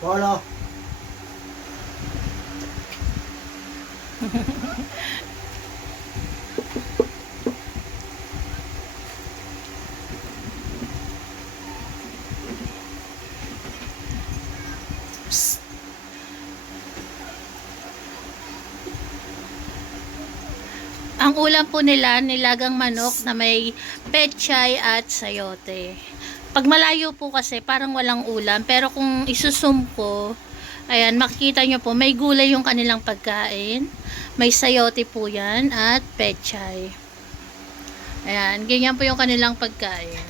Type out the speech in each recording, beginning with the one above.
Polo. Ang ulam po nila, nilagang manok na may pechay at sayote. Pag malayo po kasi, parang walang ulam. Pero kung isusum ko, ayan, makikita nyo po, may gulay yung kanilang pagkain. May sayote po yan at pechay. Ayan, ganyan po yung kanilang pagkain.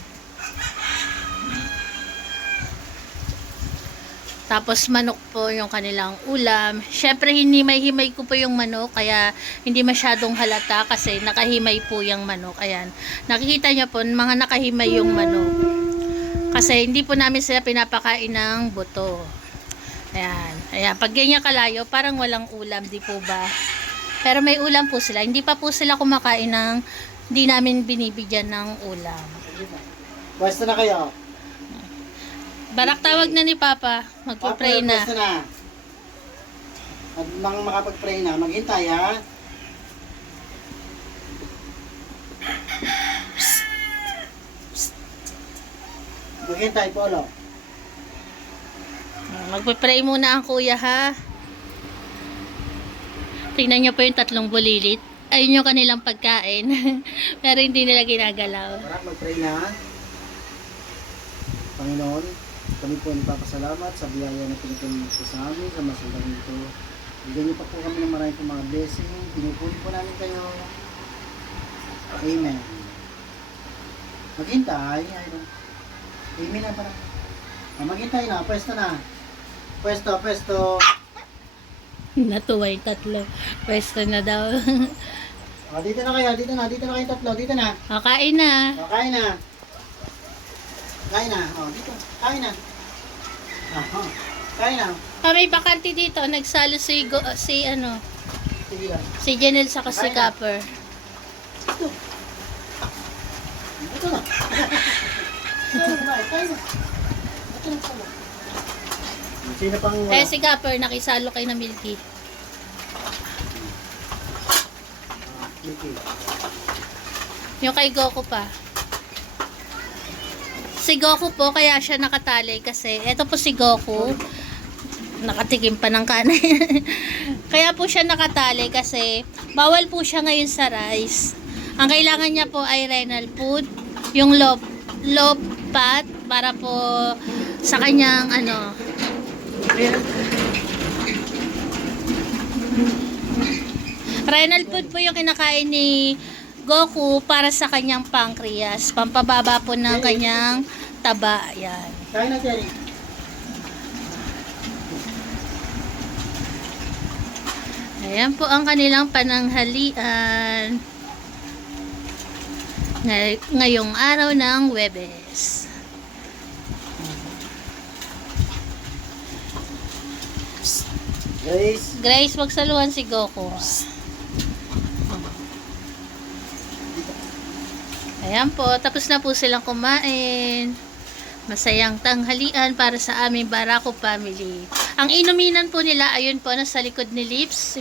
Tapos manok po yung kanilang ulam. Syempre hinimay-himay ko po yung manok kaya hindi masyadong halata kasi nakahimay po yung manok. Ayan. Nakikita niyo po mga nakahimay yung manok. Kasi hindi po namin sila pinapakain ng buto. Ayan. Ayan. Pag ganyan kalayo parang walang ulam, di po ba? Pero may ulam po sila. Hindi pa po sila kumakain ng hindi namin binibigyan ng ulam. Pwesto na kayo. Barak tawag na ni Papa. Magpapray na. Pwesto na. At nang makapag-pray na, maghintay ha. Maghintay, Polo. Magpapray muna ang kuya ha. Tingnan nyo po yung tatlong bulilit. Ayun yung kanilang pagkain. Pero hindi nila ginagalaw. Barak, mag-pray na. Panginoon, kami po nagpapasalamat sa biyaya na pinagkaroon po sa amin, sa masundan nito. Bigyan niyo pa po kami ng maraming mga blessing. Pinupuli po namin kayo. Amen. Maghintay. Amen na para. Maghintay na. Pwesto na. Pwesto. Natuwa yung tatlo. Pwesto na daw. Dito na kayo. Dito na kayong tatlo. Dito na. Kain na. Kain na. Kain na. Dito. Kain na. Kain na. May bakante dito. Nagsalo si Sige lang. si Janelle sa si Copper. Ito na. Kain na. Ito na pala. Sino pang wala? Si Copper nakisalo kay na Milky. Milky. Yung kay Goku pa. Si Goku po kaya siya nakatali kasi eto po si Goku nakatikim pa ng kanay. Kaya po siya nakatali kasi bawal po siya ngayon sa rice. Ang kailangan niya po ay renal food, yung low fat para po sa kanyang renal food po yung kinakain ni Goku para sa kanyang pancreas. Pampababa po ng kanyang taba. Yan. Kain na, Jerry. Ayan po ang kanilang pananghalian. Ngayong araw ng Huwebes. Grace, magsaluhan si Goku. Ayan po, tapos na po silang kumain. Masayang tanghalian para sa aming Barako family. Ang inuminan po nila, ayun po, nasa likod ni Lips.